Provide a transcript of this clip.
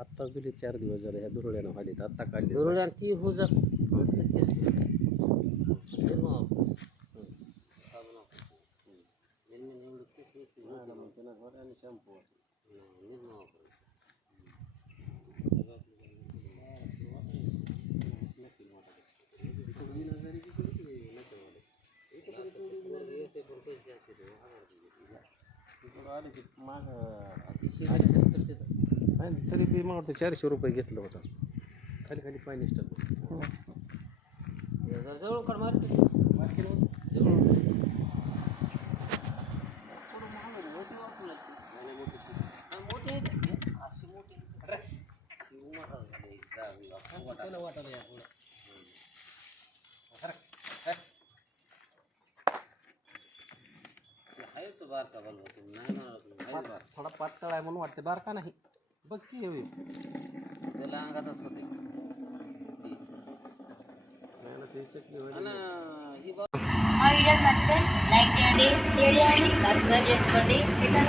आत्ताच दिली 4 दिवस झाले ह्या दुरळ्यानं वाढीत आत्ता काढली दुरड्यान ती हो जा शॅम्पू आले की माग तरी बी मला वाटतं 400 रुपये घेतलं होतं खाली खाली पाणी जवळ काढ मार्केट थोडा पातळ आहे म्हणून वाटते बारका नाही बघ की त्याला अंगातच होते వీడియోస్ నచ్చితే లైక్ చేయండి షేర్ చేయండి సబ్స్క్రైబ్ చేసుకోండి ఇట్లా